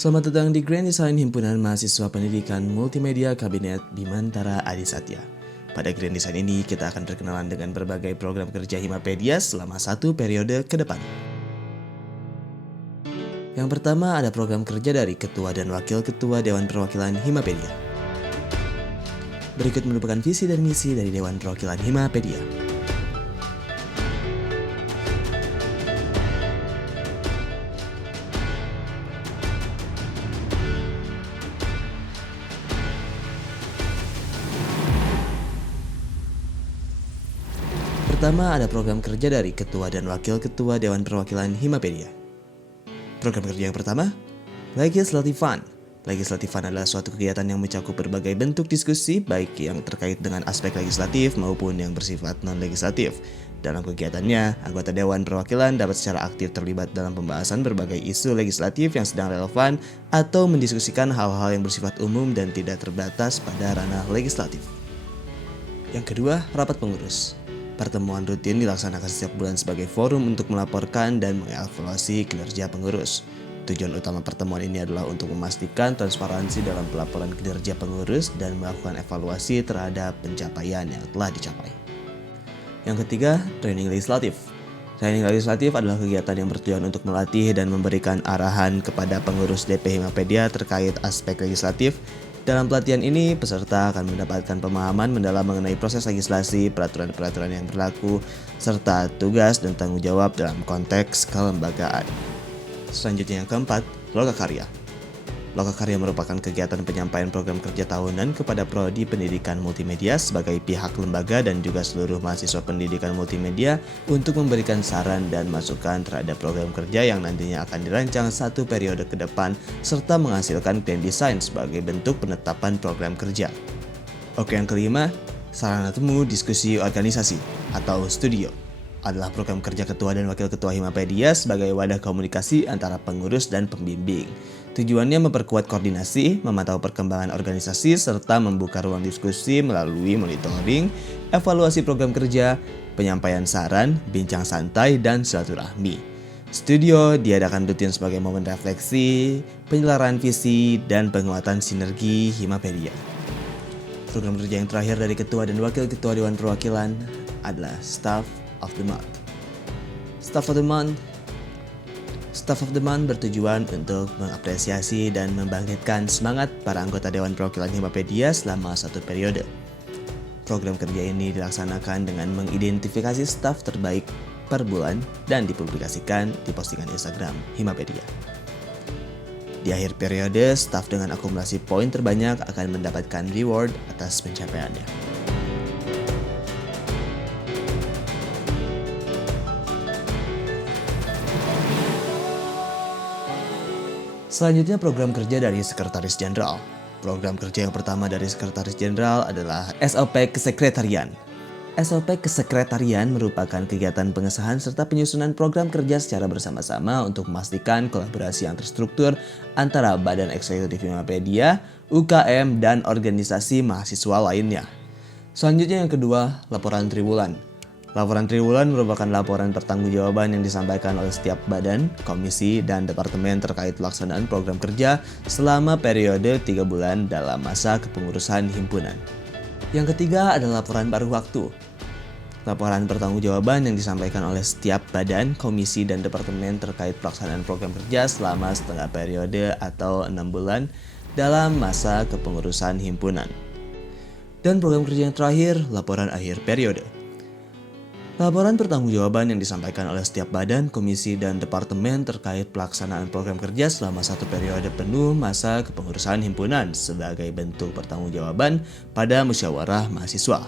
Selamat datang di Grand Design Himpunan Mahasiswa Pendidikan Multimedia Kabinet Bimantara Adi Satya. Pada Grand Design ini kita akan berkenalan dengan berbagai program kerja Himapedia selama 1 periode ke depan. Yang pertama ada program kerja dari Ketua dan Wakil Ketua Dewan Perwakilan Himapedia. Berikut merupakan visi dan misi dari Dewan Perwakilan Himapedia. Pertama ada program kerja dari Ketua dan Wakil Ketua Dewan Perwakilan Himapedia. Program kerja yang pertama, Legislative Fund. Legislative Fund adalah suatu kegiatan yang mencakup berbagai bentuk diskusi, baik yang terkait dengan aspek legislatif maupun yang bersifat non-legislatif. Dalam kegiatannya, anggota Dewan Perwakilan dapat secara aktif terlibat dalam pembahasan berbagai isu legislatif yang sedang relevan atau mendiskusikan hal-hal yang bersifat umum dan tidak terbatas pada ranah legislatif. Yang kedua, rapat pengurus. Pertemuan rutin dilaksanakan setiap bulan sebagai forum untuk melaporkan dan mengevaluasi kinerja pengurus. Tujuan utama pertemuan ini adalah untuk memastikan transparansi dalam pelaporan kinerja pengurus dan melakukan evaluasi terhadap pencapaian yang telah dicapai. Yang ketiga, training legislatif. Training legislatif adalah kegiatan yang bertujuan untuk melatih dan memberikan arahan kepada pengurus DP Himapedia terkait aspek legislatif. Dalam pelatihan ini, peserta akan mendapatkan pemahaman mendalam mengenai proses legislasi, peraturan-peraturan yang berlaku, serta tugas dan tanggung jawab dalam konteks kelembagaan. Selanjutnya yang keempat, Lokakarya. Lokakarya merupakan kegiatan penyampaian program kerja tahunan kepada Prodi Pendidikan Multimedia sebagai pihak lembaga dan juga seluruh mahasiswa pendidikan multimedia untuk memberikan saran dan masukan terhadap program kerja yang nantinya akan dirancang 1 periode ke depan serta menghasilkan grand design sebagai bentuk penetapan program kerja. Oke, yang kelima, sarana temu diskusi organisasi atau studio adalah program kerja ketua dan wakil ketua Himapedia sebagai wadah komunikasi antara pengurus dan pembimbing. Tujuannya memperkuat koordinasi, memantau perkembangan organisasi, serta membuka ruang diskusi melalui monitoring, evaluasi program kerja, penyampaian saran, bincang santai, dan silaturahmi. Studio diadakan rutin sebagai momen refleksi, penyelarahan visi, dan penguatan sinergi Himapedia. Program kerja yang terakhir dari Ketua dan Wakil Ketua Dewan Perwakilan adalah Staff of the Month. Staff of the Month bertujuan untuk mengapresiasi dan membangkitkan semangat para anggota Dewan Perwakilan Himapedia selama 1 periode. Program kerja ini dilaksanakan dengan mengidentifikasi staf terbaik per bulan dan dipublikasikan di postingan Instagram Himapedia. Di akhir periode, staf dengan akumulasi poin terbanyak akan mendapatkan reward atas pencapaiannya. Selanjutnya program kerja dari Sekretaris Jenderal. Program kerja yang pertama dari Sekretaris Jenderal adalah SOP Kesekretarian. SOP Kesekretarian merupakan kegiatan pengesahan serta penyusunan program kerja secara bersama-sama untuk memastikan kolaborasi yang terstruktur antara Badan Eksekutif Himapedia, UKM, dan organisasi mahasiswa lainnya. Selanjutnya yang kedua, laporan triwulan. Laporan triwulan merupakan laporan pertanggungjawaban yang disampaikan oleh setiap badan, komisi, dan departemen terkait pelaksanaan program kerja selama periode 3 bulan dalam masa kepengurusan himpunan. Yang ketiga adalah laporan paruh waktu. Laporan pertanggungjawaban yang disampaikan oleh setiap badan, komisi, dan departemen terkait pelaksanaan program kerja selama setengah periode atau 6 bulan dalam masa kepengurusan himpunan. Dan program kerja yang terakhir, laporan akhir periode. Laporan pertanggungjawaban yang disampaikan oleh setiap badan, komisi, dan departemen terkait pelaksanaan program kerja selama 1 periode penuh masa kepengurusan himpunan sebagai bentuk pertanggungjawaban pada musyawarah mahasiswa.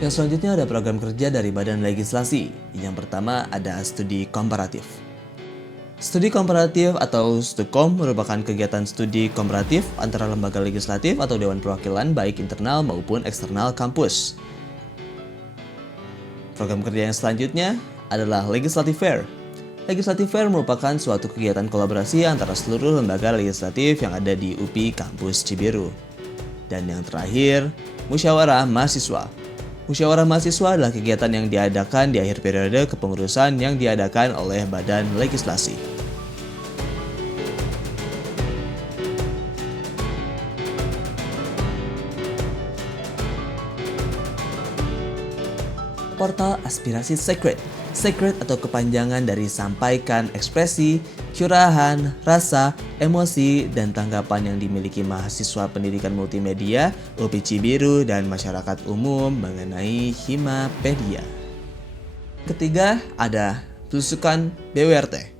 Yang selanjutnya ada program kerja dari badan legislasi. Yang pertama ada studi komparatif. Studi komparatif atau STUKOM merupakan kegiatan studi komparatif antara lembaga legislatif atau Dewan Perwakilan baik internal maupun eksternal kampus. Program kerja yang selanjutnya adalah Legislative Fair. Legislative Fair merupakan suatu kegiatan kolaborasi antara seluruh lembaga legislatif yang ada di UPI Kampus Cibiru. Dan yang terakhir, Musyawarah Mahasiswa. Musyawarah mahasiswa adalah kegiatan yang diadakan di akhir periode kepengurusan yang diadakan oleh badan legislasi. Portal aspirasi secret. Secret atau kepanjangan dari sampaikan ekspresi, curahan, rasa, emosi, dan tanggapan yang dimiliki mahasiswa pendidikan multimedia, UPI Cibiru, dan masyarakat umum mengenai Himapedia. Ketiga, ada belusukan BWRT.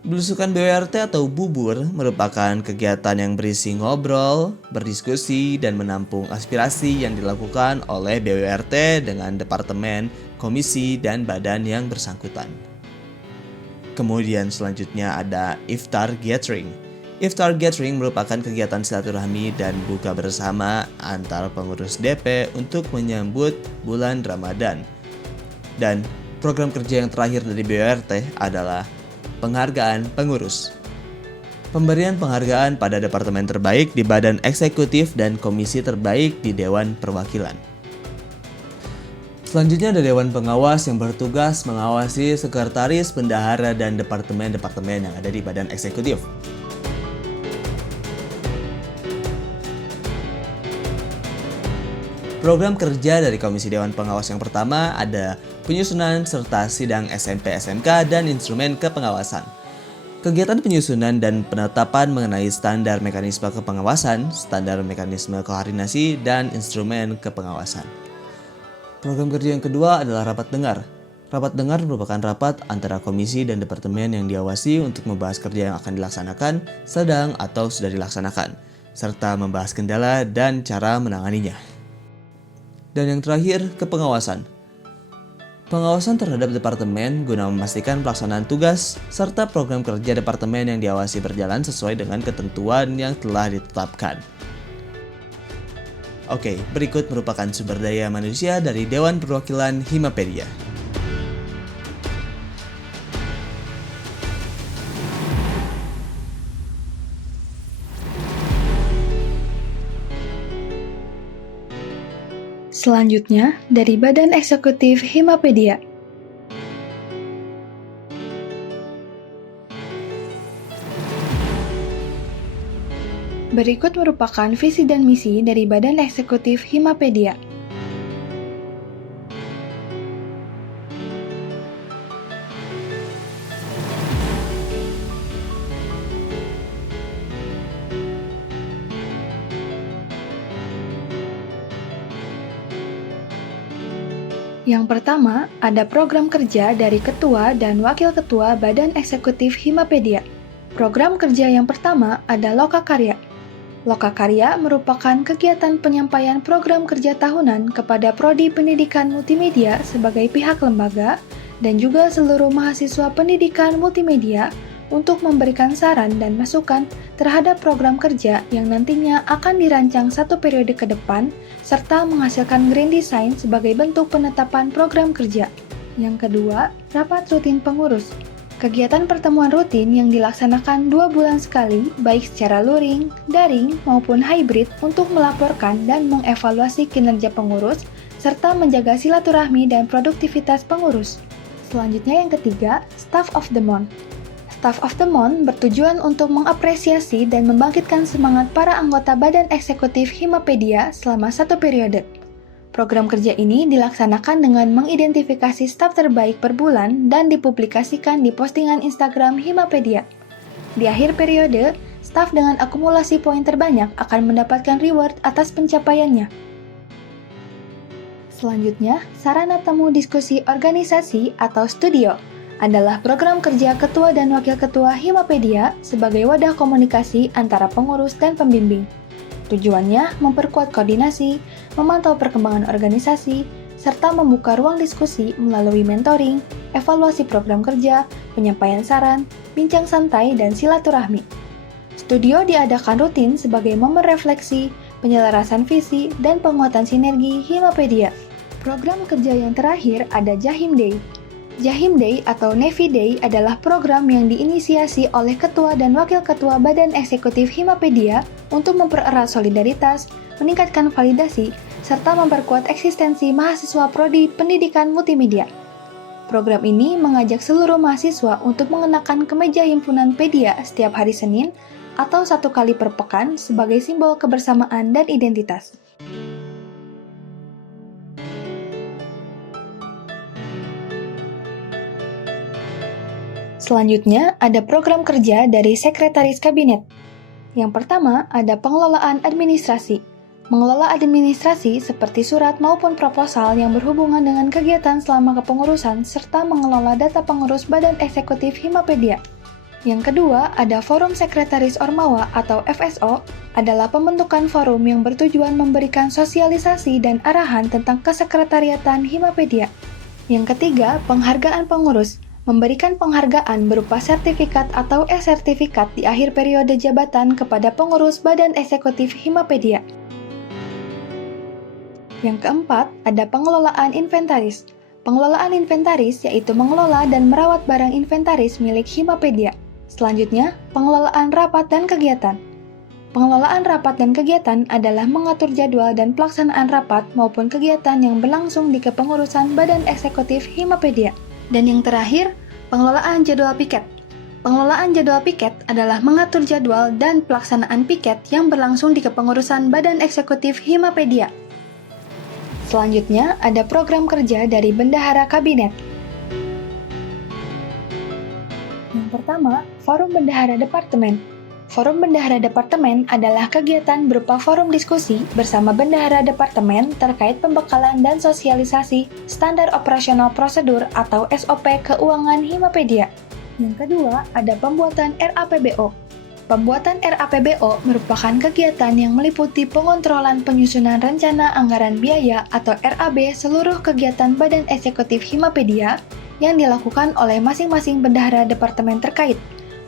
Belusukan BWRT atau bubur merupakan kegiatan yang berisi ngobrol, berdiskusi, dan menampung aspirasi yang dilakukan oleh BWRT dengan departemen, komisi, dan badan yang bersangkutan. Kemudian selanjutnya ada Iftar Gathering. Iftar Gathering merupakan kegiatan silaturahmi dan buka bersama antar pengurus DP untuk menyambut bulan Ramadan. Dan program kerja yang terakhir dari BWRT adalah penghargaan pengurus. Pemberian penghargaan pada departemen terbaik di badan eksekutif dan komisi terbaik di Dewan Perwakilan. Selanjutnya ada Dewan Pengawas yang bertugas mengawasi sekretaris, bendahara, dan departemen-departemen yang ada di badan eksekutif. Program kerja dari Komisi Dewan Pengawas yang pertama ada penyusunan serta sidang SMP-SMK dan instrumen kepengawasan. Kegiatan penyusunan dan penetapan mengenai standar mekanisme kepengawasan, standar mekanisme koordinasi, dan instrumen kepengawasan. Program kerja yang kedua adalah rapat dengar. Rapat dengar merupakan rapat antara komisi dan departemen yang diawasi untuk membahas kerja yang akan dilaksanakan, sedang atau sudah dilaksanakan, serta membahas kendala dan cara menanganinya. Dan yang terakhir, kepengawasan. Pengawasan terhadap departemen guna memastikan pelaksanaan tugas serta program kerja departemen yang diawasi berjalan sesuai dengan ketentuan yang telah ditetapkan. Oke, berikut merupakan sumber daya manusia dari Dewan Perwakilan Himapedia. Selanjutnya, dari Badan Eksekutif Himapedia. Berikut merupakan visi dan misi dari Badan Eksekutif Himapedia. Yang pertama, ada program kerja dari Ketua dan Wakil Ketua Badan Eksekutif Himapedia. Program kerja yang pertama ada Lokakarya. Lokakarya merupakan kegiatan penyampaian program kerja tahunan kepada Prodi Pendidikan Multimedia sebagai pihak lembaga dan juga seluruh mahasiswa pendidikan multimedia untuk memberikan saran dan masukan terhadap program kerja yang nantinya akan dirancang satu periode ke depan, serta menghasilkan grand design sebagai bentuk penetapan program kerja. Yang kedua, rapat rutin pengurus. Kegiatan pertemuan rutin yang dilaksanakan 2 bulan sekali, baik secara luring, daring, maupun hybrid untuk melaporkan dan mengevaluasi kinerja pengurus, serta menjaga silaturahmi dan produktivitas pengurus. Selanjutnya yang ketiga, Staff of the Month. Staff of the Month bertujuan untuk mengapresiasi dan membangkitkan semangat para anggota Badan Eksekutif Himapedia selama satu periode. Program kerja ini dilaksanakan dengan mengidentifikasi staf terbaik per bulan dan dipublikasikan di postingan Instagram Himapedia. Di akhir periode, staf dengan akumulasi poin terbanyak akan mendapatkan reward atas pencapaiannya. Selanjutnya, sarana temu diskusi organisasi atau studio adalah program kerja Ketua dan Wakil Ketua Himapedia sebagai wadah komunikasi antara pengurus dan pembimbing. Tujuannya memperkuat koordinasi, memantau perkembangan organisasi, serta membuka ruang diskusi melalui mentoring, evaluasi program kerja, penyampaian saran, bincang santai, dan silaturahmi. Studio diadakan rutin sebagai momen refleksi, penyelarasan visi, dan penguatan sinergi Himapedia. Program kerja yang terakhir ada Jahim Day. Jahim Day atau Navy Day adalah program yang diinisiasi oleh Ketua dan Wakil Ketua Badan Eksekutif Himapedia untuk mempererat solidaritas, meningkatkan validasi, serta memperkuat eksistensi mahasiswa prodi pendidikan multimedia. Program ini mengajak seluruh mahasiswa untuk mengenakan kemeja himpunan Pedia setiap hari Senin atau 1 kali per pekan sebagai simbol kebersamaan dan identitas. Selanjutnya, ada program kerja dari Sekretaris Kabinet. Yang pertama, ada pengelolaan administrasi. Mengelola administrasi seperti surat maupun proposal yang berhubungan dengan kegiatan selama kepengurusan serta mengelola data pengurus Badan Eksekutif Himapedia. Yang kedua, ada Forum Sekretaris Ormawa atau FSO, adalah pembentukan forum yang bertujuan memberikan sosialisasi dan arahan tentang kesekretariatan Himapedia. Yang ketiga, penghargaan pengurus. Memberikan penghargaan berupa sertifikat atau e-sertifikat di akhir periode jabatan kepada pengurus Badan Eksekutif Himapedia. Yang keempat, ada pengelolaan inventaris. Pengelolaan inventaris yaitu mengelola dan merawat barang inventaris milik Himapedia. Selanjutnya, pengelolaan rapat dan kegiatan. Pengelolaan rapat dan kegiatan adalah mengatur jadwal dan pelaksanaan rapat maupun kegiatan yang berlangsung di kepengurusan Badan Eksekutif Himapedia. Dan yang terakhir, pengelolaan jadwal piket. Pengelolaan jadwal piket adalah mengatur jadwal dan pelaksanaan piket yang berlangsung di kepengurusan Badan Eksekutif Himapedia. Selanjutnya, ada program kerja dari Bendahara Kabinet. Yang pertama, Forum Bendahara Departemen. Forum Bendahara Departemen adalah kegiatan berupa forum diskusi bersama Bendahara Departemen terkait pembekalan dan sosialisasi standar operasional prosedur atau SOP keuangan Himapedia. Yang kedua, ada pembuatan RAPBO. Pembuatan RAPBO merupakan kegiatan yang meliputi pengontrolan penyusunan rencana anggaran biaya atau RAB seluruh kegiatan Badan Eksekutif Himapedia yang dilakukan oleh masing-masing bendahara departemen terkait,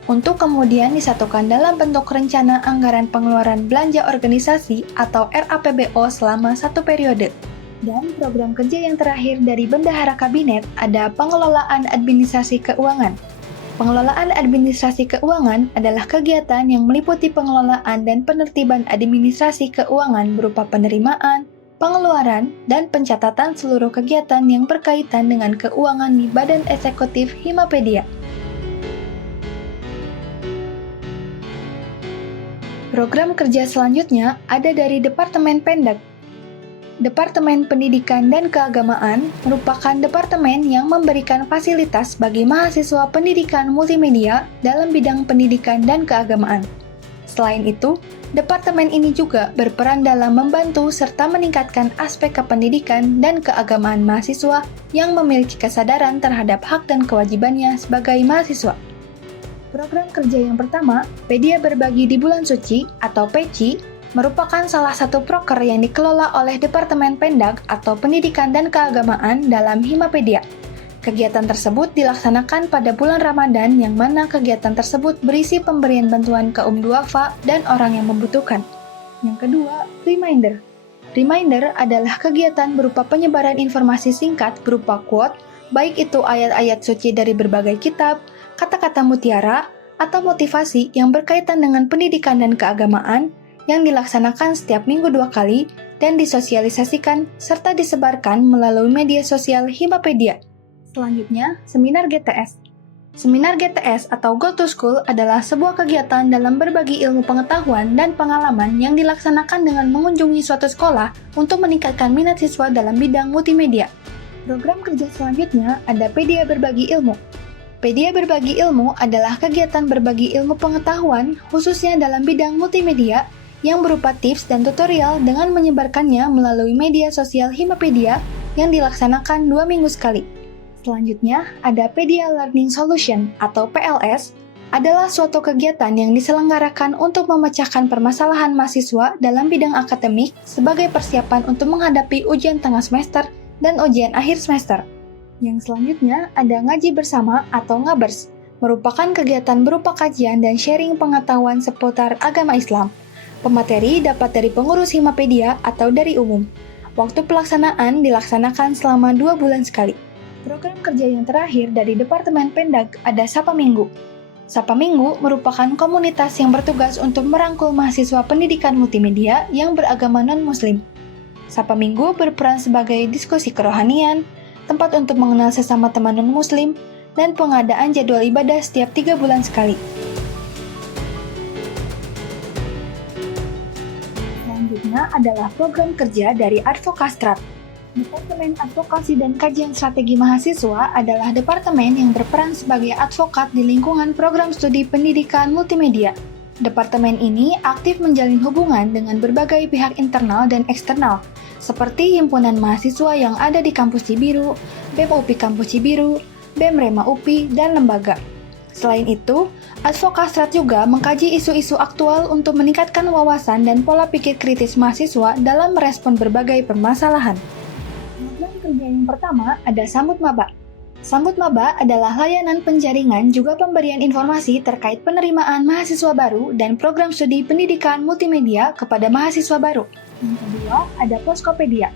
untuk kemudian disatukan dalam bentuk rencana anggaran pengeluaran belanja organisasi atau RAPBO selama 1 periode. Dan program kerja yang terakhir dari Bendahara Kabinet ada pengelolaan administrasi keuangan. Pengelolaan administrasi keuangan adalah kegiatan yang meliputi pengelolaan dan penertiban administrasi keuangan berupa penerimaan, pengeluaran, dan pencatatan seluruh kegiatan yang berkaitan dengan keuangan di Badan Eksekutif Himapedia. Program kerja selanjutnya ada dari Departemen Pendak. Departemen Pendidikan dan Keagamaan merupakan departemen yang memberikan fasilitas bagi mahasiswa pendidikan multimedia dalam bidang pendidikan dan keagamaan. Selain itu, departemen ini juga berperan dalam membantu serta meningkatkan aspek kependidikan dan keagamaan mahasiswa yang memiliki kesadaran terhadap hak dan kewajibannya sebagai mahasiswa. Program kerja yang pertama, Pedia Berbagi di Bulan Suci atau PECI, merupakan salah satu proker yang dikelola oleh Departemen Pendak atau Pendidikan dan Keagamaan dalam Himapedia. Kegiatan tersebut dilaksanakan pada bulan Ramadan yang mana kegiatan tersebut berisi pemberian bantuan kaum duafa dan orang yang membutuhkan. Yang kedua, Reminder. Reminder adalah kegiatan berupa penyebaran informasi singkat berupa quote, baik itu ayat-ayat suci dari berbagai kitab, kata-kata mutiara, atau motivasi yang berkaitan dengan pendidikan dan keagamaan, yang dilaksanakan setiap minggu 2 kali dan disosialisasikan serta disebarkan melalui media sosial Himapedia. Selanjutnya, Seminar GTS. Seminar GTS atau Go to School adalah sebuah kegiatan dalam berbagi ilmu pengetahuan dan pengalaman yang dilaksanakan dengan mengunjungi suatu sekolah untuk meningkatkan minat siswa dalam bidang multimedia. Program kerja selanjutnya ada Pedia Berbagi Ilmu. Pedia Berbagi Ilmu adalah kegiatan berbagi ilmu pengetahuan khususnya dalam bidang multimedia yang berupa tips dan tutorial dengan menyebarkannya melalui media sosial Himapedia yang dilaksanakan 2 minggu sekali. Selanjutnya, ada Pedia Learning Solution atau PLS, adalah suatu kegiatan yang diselenggarakan untuk memecahkan permasalahan mahasiswa dalam bidang akademik sebagai persiapan untuk menghadapi ujian tengah semester dan ujian akhir semester. Yang selanjutnya ada Ngaji Bersama atau Ngabers, merupakan kegiatan berupa kajian dan sharing pengetahuan seputar agama Islam. Pemateri dapat dari pengurus Himapedia atau dari umum. Waktu pelaksanaan dilaksanakan selama 2 bulan sekali. Program kerja yang terakhir dari Departemen Pendak ada Sapa Minggu. Sapa Minggu merupakan komunitas yang bertugas untuk merangkul mahasiswa pendidikan multimedia yang beragama non-muslim. Sapa Minggu berperan sebagai diskusi kerohanian, tempat untuk mengenal sesama teman non-muslim, dan pengadaan jadwal ibadah setiap 3 bulan sekali. Selanjutnya adalah program kerja dari Advokastrat. Departemen Advokasi dan Kajian Strategi Mahasiswa adalah departemen yang berperan sebagai advokat di lingkungan program studi pendidikan multimedia. Departemen ini aktif menjalin hubungan dengan berbagai pihak internal dan eksternal, seperti himpunan mahasiswa yang ada di Kampus Cibiru, BEM UPI Kampus Cibiru, BEM Rema UPI, dan lembaga. Selain itu, Advokastrat juga mengkaji isu-isu aktual untuk meningkatkan wawasan dan pola pikir kritis mahasiswa dalam merespon berbagai permasalahan. Program kerja yang pertama ada Sambut Maba. Sambut Maba adalah layanan penjaringan juga pemberian informasi terkait penerimaan mahasiswa baru dan program studi pendidikan multimedia kepada mahasiswa baru. Yang kedua ada Poskopedia.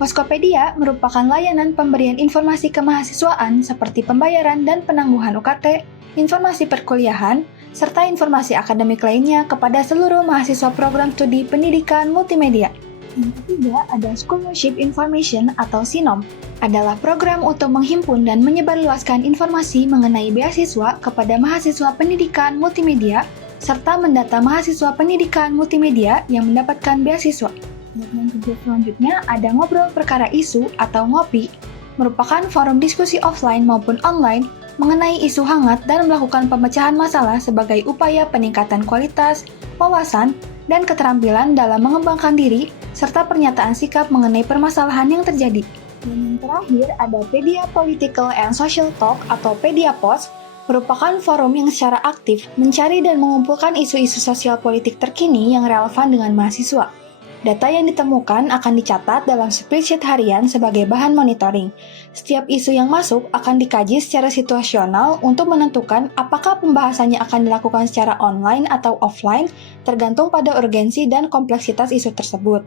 Poskopedia merupakan layanan pemberian informasi kemahasiswaan seperti pembayaran dan penangguhan UKT, informasi perkuliahan, serta informasi akademik lainnya kepada seluruh mahasiswa program studi pendidikan multimedia. Yang ketiga ada Scholarship Information atau SINOM, adalah program untuk menghimpun dan menyebarluaskan informasi mengenai beasiswa kepada mahasiswa pendidikan multimedia, serta mendata mahasiswa pendidikan multimedia yang mendapatkan beasiswa. Program kerja selanjutnya ada Ngobrol Perkara Isu atau Ngopi, merupakan forum diskusi offline maupun online mengenai isu hangat dan melakukan pemecahan masalah sebagai upaya peningkatan kualitas, wawasan, dan keterampilan dalam mengembangkan diri, serta pernyataan sikap mengenai permasalahan yang terjadi. Dan yang terakhir ada Pedia Political and Social Talk atau Pediapos, merupakan forum yang secara aktif mencari dan mengumpulkan isu-isu sosial politik terkini yang relevan dengan mahasiswa. Data yang ditemukan akan dicatat dalam spreadsheet harian sebagai bahan monitoring. Setiap isu yang masuk akan dikaji secara situasional untuk menentukan apakah pembahasannya akan dilakukan secara online atau offline, tergantung pada urgensi dan kompleksitas isu tersebut.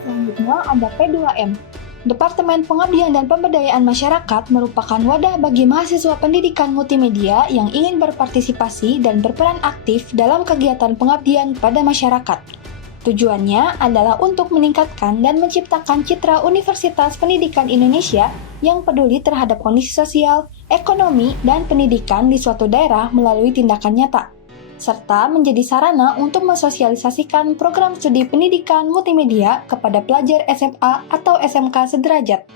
Selanjutnya ada P2M. Departemen Pengabdian dan Pemberdayaan Masyarakat merupakan wadah bagi mahasiswa pendidikan multimedia yang ingin berpartisipasi dan berperan aktif dalam kegiatan pengabdian pada masyarakat. Tujuannya adalah untuk meningkatkan dan menciptakan citra Universitas Pendidikan Indonesia yang peduli terhadap kondisi sosial, ekonomi, dan pendidikan di suatu daerah melalui tindakan nyata, serta menjadi sarana untuk mensosialisasikan program studi pendidikan multimedia kepada pelajar SMA atau SMK sederajat.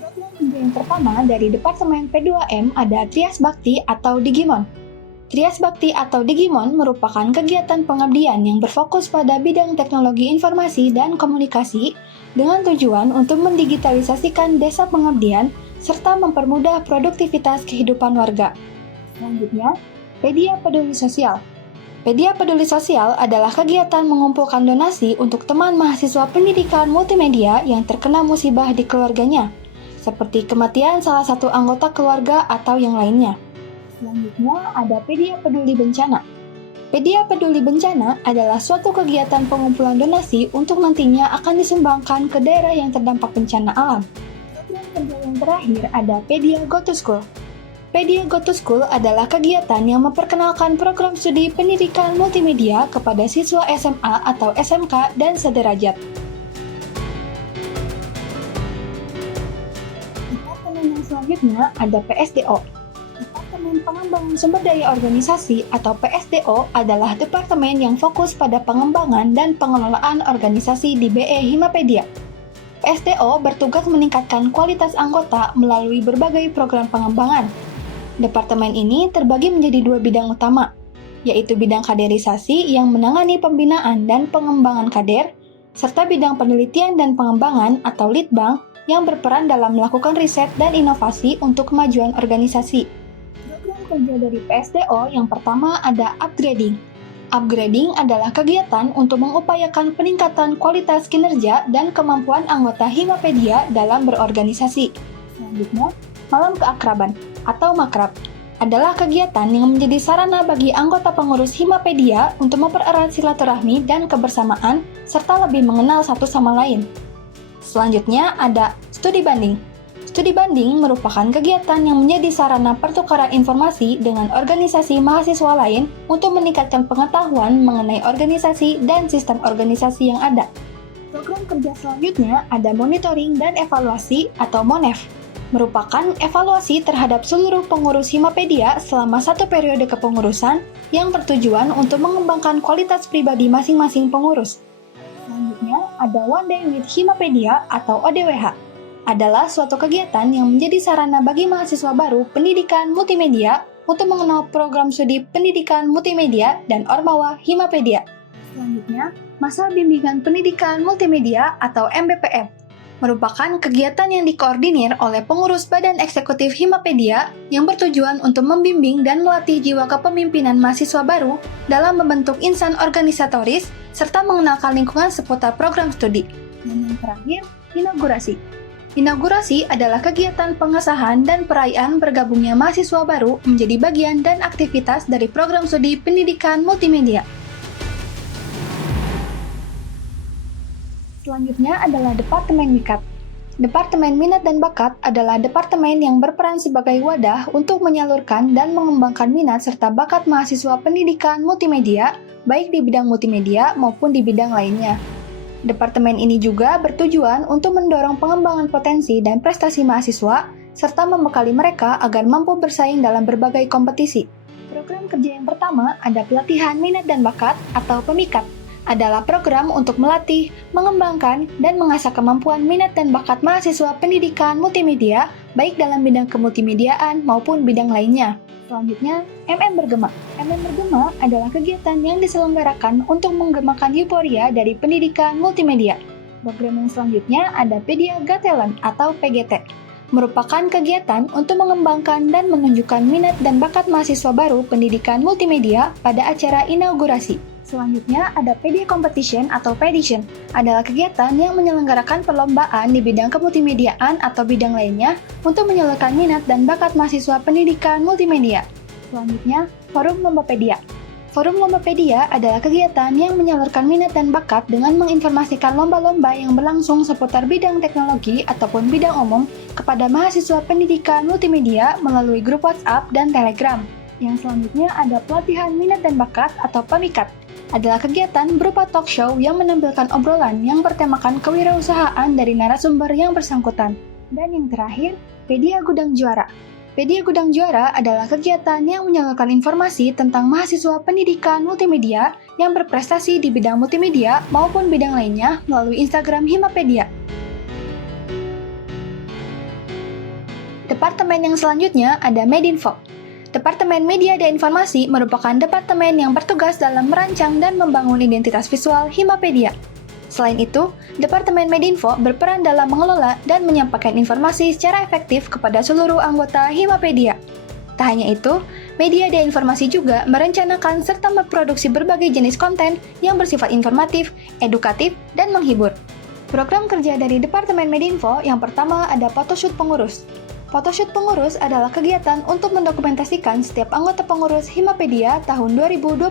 Program kerja yang pertama dari Departemen P2M ada Trias Bakti atau Digimon. Trias Bakti atau Digimon merupakan kegiatan pengabdian yang berfokus pada bidang teknologi informasi dan komunikasi dengan tujuan untuk mendigitalisasikan desa pengabdian serta mempermudah produktivitas kehidupan warga. Selanjutnya, Pedia Peduli Sosial. Pedia Peduli Sosial adalah kegiatan mengumpulkan donasi untuk teman mahasiswa pendidikan multimedia yang terkena musibah di keluarganya, seperti kematian salah satu anggota keluarga atau yang lainnya. Selanjutnya ada Pedia Peduli Bencana. Pedia Peduli Bencana adalah suatu kegiatan pengumpulan donasi untuk nantinya akan disumbangkan ke daerah yang terdampak bencana alam. Program kerja yang terakhir ada Pedia Go to School. Pedia Go to School adalah kegiatan yang memperkenalkan program studi pendidikan multimedia kepada siswa SMA atau SMK dan sederajat. Departemen yang selanjutnya ada PSDO. Departemen Pengembangan Sumber Daya Organisasi atau PSDO adalah departemen yang fokus pada pengembangan dan pengelolaan organisasi di BE Himapedia. PSDO bertugas meningkatkan kualitas anggota melalui berbagai program pengembangan. Departemen ini terbagi menjadi 2 bidang utama, yaitu bidang kaderisasi yang menangani pembinaan dan pengembangan kader, serta bidang penelitian dan pengembangan atau litbang yang berperan dalam melakukan riset dan inovasi untuk kemajuan organisasi. Program kerja dari PSDO yang pertama ada upgrading. Upgrading adalah kegiatan untuk mengupayakan peningkatan kualitas kinerja dan kemampuan anggota Himapedia dalam berorganisasi. Selanjutnya, Malam Keakraban atau Makrab adalah kegiatan yang menjadi sarana bagi anggota pengurus Himapedia untuk mempererat silaturahmi dan kebersamaan serta lebih mengenal satu sama lain. Selanjutnya ada studi banding. Studi banding merupakan kegiatan yang menjadi sarana pertukaran informasi dengan organisasi mahasiswa lain untuk meningkatkan pengetahuan mengenai organisasi dan sistem organisasi yang ada. Program kerja selanjutnya ada monitoring dan evaluasi atau MONEV, merupakan evaluasi terhadap seluruh pengurus Himapedia selama satu periode kepengurusan yang bertujuan untuk mengembangkan kualitas pribadi masing-masing pengurus. Selanjutnya ada One Day with Himapedia atau ODWH. Adalah suatu kegiatan yang menjadi sarana bagi mahasiswa baru pendidikan multimedia untuk mengenal program studi pendidikan multimedia dan Ormawa Himapedia. Selanjutnya, masa bimbingan pendidikan multimedia atau MBPM merupakan kegiatan yang dikoordinir oleh pengurus Badan Eksekutif Himapedia yang bertujuan untuk membimbing dan melatih jiwa kepemimpinan mahasiswa baru dalam membentuk insan organisatoris serta mengenalkan lingkungan seputar program studi. Dan yang terakhir, inaugurasi. Inaugurasi adalah kegiatan pengesahan dan perayaan bergabungnya mahasiswa baru menjadi bagian dan aktivitas dari program studi pendidikan multimedia. Selanjutnya adalah Departemen Mikat. Departemen Minat dan Bakat adalah departemen yang berperan sebagai wadah untuk menyalurkan dan mengembangkan minat serta bakat mahasiswa pendidikan multimedia, baik di bidang multimedia maupun di bidang lainnya. Departemen ini juga bertujuan untuk mendorong pengembangan potensi dan prestasi mahasiswa, serta membekali mereka agar mampu bersaing dalam berbagai kompetisi. Program kerja yang pertama ada pelatihan minat dan bakat atau PEMIKAT. Adalah program untuk melatih, mengembangkan, dan mengasah kemampuan minat dan bakat mahasiswa pendidikan multimedia, baik dalam bidang kemultimediaan maupun bidang lainnya. Selanjutnya, Bergema. Bergema adalah kegiatan yang diselenggarakan untuk menggemakan euforia dari pendidikan multimedia. Program yang selanjutnya ada Pedia Got Talent atau PGT. Merupakan kegiatan untuk mengembangkan dan menunjukkan minat dan bakat mahasiswa baru pendidikan multimedia pada acara inaugurasi. Selanjutnya ada Pedia Competition atau Pedition. Adalah kegiatan yang menyelenggarakan perlombaan di bidang kemultimediaan atau bidang lainnya untuk menyalurkan minat dan bakat mahasiswa pendidikan multimedia. Selanjutnya, Forum Lombapedia. Forum Lombapedia adalah kegiatan yang menyalurkan minat dan bakat dengan menginformasikan lomba-lomba yang berlangsung seputar bidang teknologi ataupun bidang umum kepada mahasiswa pendidikan multimedia melalui grup WhatsApp dan Telegram. Yang selanjutnya ada Pelatihan Minat dan Bakat atau PEMIKAT. Adalah kegiatan berupa talk show yang menampilkan obrolan yang bertemakan kewirausahaan dari narasumber yang bersangkutan. Dan yang terakhir, Pedia Gudang Juara. Pedia Gudang Juara adalah kegiatan yang menyalurkan informasi tentang mahasiswa pendidikan multimedia yang berprestasi di bidang multimedia maupun bidang lainnya melalui Instagram Himapedia. Departemen yang selanjutnya ada Medinfo. Departemen Media dan Informasi merupakan departemen yang bertugas dalam merancang dan membangun identitas visual Himapedia. Selain itu, Departemen Medinfo berperan dalam mengelola dan menyampaikan informasi secara efektif kepada seluruh anggota Himapedia. Tak hanya itu, Media dan Informasi juga merencanakan serta memproduksi berbagai jenis konten yang bersifat informatif, edukatif, dan menghibur. Program kerja dari Departemen Medinfo yang pertama ada Photoshoot Pengurus. Photoshoot Pengurus adalah kegiatan untuk mendokumentasikan setiap anggota pengurus Himapedia tahun 2025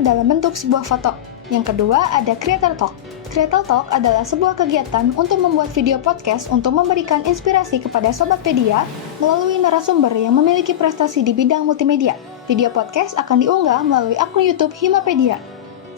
dalam bentuk sebuah foto. Yang kedua ada Creator Talk. Creator Talk adalah sebuah kegiatan untuk membuat video podcast untuk memberikan inspirasi kepada Sobat Pedia melalui narasumber yang memiliki prestasi di bidang multimedia. Video podcast akan diunggah melalui akun YouTube Himapedia.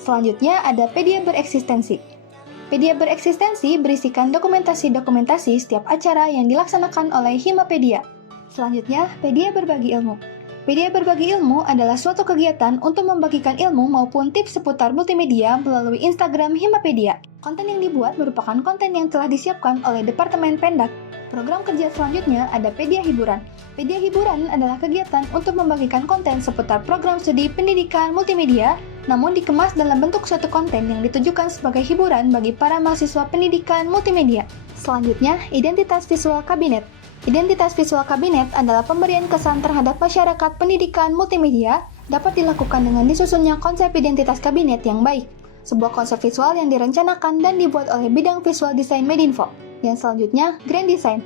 Selanjutnya ada Pedia Bereksistensi. Pedia Bereksistensi berisikan dokumentasi-dokumentasi setiap acara yang dilaksanakan oleh Himapedia. Selanjutnya, Pedia Berbagi Ilmu. Pedia Berbagi Ilmu adalah suatu kegiatan untuk membagikan ilmu maupun tips seputar multimedia melalui Instagram Himapedia. Konten yang dibuat merupakan konten yang telah disiapkan oleh Departemen Pendak. Program kerja selanjutnya ada Pedia Hiburan. Pedia Hiburan adalah kegiatan untuk membagikan konten seputar program studi pendidikan multimedia, namun dikemas dalam bentuk suatu konten yang ditujukan sebagai hiburan bagi para mahasiswa pendidikan multimedia. Selanjutnya, Identitas Visual Kabinet. Identitas visual kabinet adalah pemberian kesan terhadap masyarakat pendidikan multimedia dapat dilakukan dengan disusunnya konsep identitas kabinet yang baik, sebuah konsep visual yang direncanakan dan dibuat oleh bidang visual design Medinfo. Yang selanjutnya, Grand Design.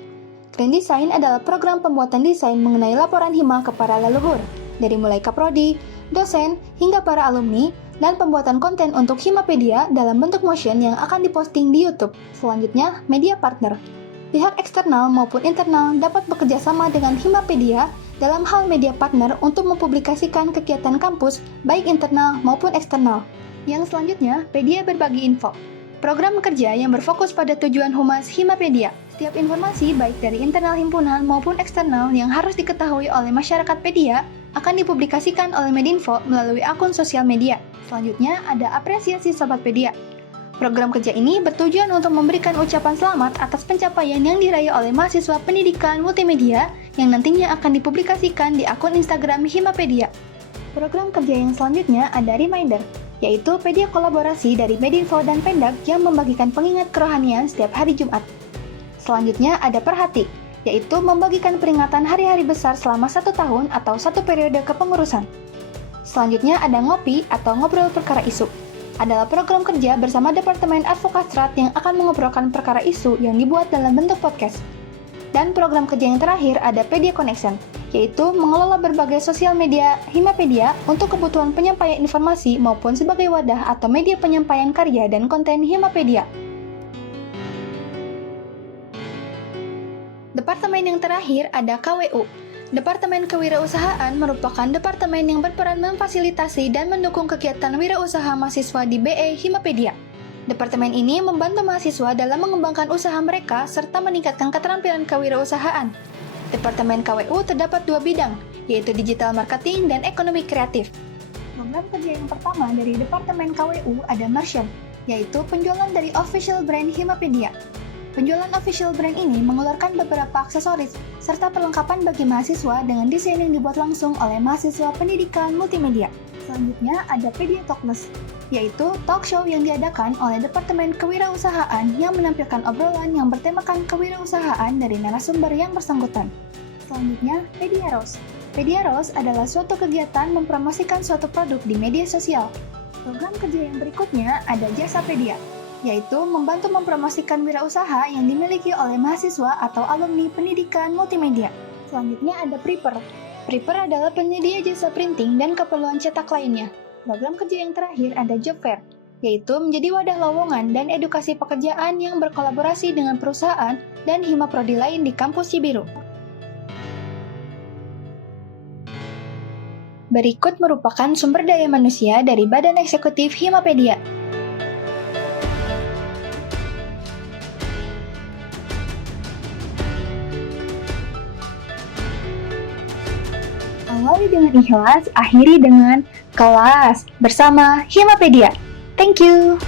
Grand Design adalah program pembuatan desain mengenai laporan hima ke para leluhur, dari mulai kaprodi, dosen, hingga para alumni, dan pembuatan konten untuk Himapedia dalam bentuk motion yang akan diposting di YouTube. Selanjutnya, Media Partner. Pihak eksternal maupun internal dapat bekerja sama dengan Himapedia dalam hal media partner untuk mempublikasikan kegiatan kampus, baik internal maupun eksternal. Yang selanjutnya, Pedia Berbagi Info. Program kerja yang berfokus pada tujuan humas Himapedia. Setiap informasi baik dari internal himpunan maupun eksternal yang harus diketahui oleh masyarakat Pedia akan dipublikasikan oleh Medinfo melalui akun sosial media. Selanjutnya ada apresiasi Sobat Pedia. Program kerja ini bertujuan untuk memberikan ucapan selamat atas pencapaian yang diraih oleh mahasiswa pendidikan multimedia yang nantinya akan dipublikasikan di akun Instagram Himapedia. Program kerja yang selanjutnya ada reminder, yaitu Pedia kolaborasi dari Medinfo dan Pendak yang membagikan pengingat kerohanian setiap hari Jumat. Selanjutnya ada Perhati, yaitu membagikan peringatan hari-hari besar selama 1 tahun atau 1 periode kepengurusan. Selanjutnya ada Ngopi atau Ngobrol Perkara Isu, adalah program kerja bersama Departemen Advokatrat yang akan mengobrolkan perkara isu yang dibuat dalam bentuk podcast. Dan program kerja yang terakhir ada Pedia Connection, yaitu mengelola berbagai sosial media Himapedia untuk kebutuhan penyampaian informasi maupun sebagai wadah atau media penyampaian karya dan konten Himapedia. Departemen yang terakhir ada KWU. Departemen Kewirausahaan merupakan departemen yang berperan memfasilitasi dan mendukung kegiatan wirausaha mahasiswa di BE Himapedia. Departemen ini membantu mahasiswa dalam mengembangkan usaha mereka serta meningkatkan keterampilan kewirausahaan. Departemen KWU terdapat 2 bidang, yaitu digital marketing dan ekonomi kreatif. Program kerja yang pertama dari Departemen KWU ada merchant, yaitu penjualan dari official brand Himapedia. Penjualan official brand ini mengeluarkan beberapa aksesoris serta perlengkapan bagi mahasiswa dengan desain yang dibuat langsung oleh mahasiswa pendidikan multimedia. Selanjutnya ada Pedia Talkless, yaitu talk show yang diadakan oleh Departemen Kewirausahaan yang menampilkan obrolan yang bertemakan kewirausahaan dari narasumber yang bersangkutan. Selanjutnya, Pedia Rose. Pedia Rose adalah suatu kegiatan mempromosikan suatu produk di media sosial. Program kerja yang berikutnya ada Jasa Pedia, yaitu membantu mempromosikan wirausaha yang dimiliki oleh mahasiswa atau alumni pendidikan multimedia. Selanjutnya ada Prepper. Prepper adalah penyedia jasa printing dan keperluan cetak lainnya. Program kerja yang terakhir ada Job Fair, yaitu menjadi wadah lowongan dan edukasi pekerjaan yang berkolaborasi dengan perusahaan dan Himaprodi lain di kampus Cibiru. Berikut merupakan sumber daya manusia dari Badan Eksekutif Himapedia. Awali dengan ikhlas, akhiri dengan kelas bersama Himapedia. Thank you.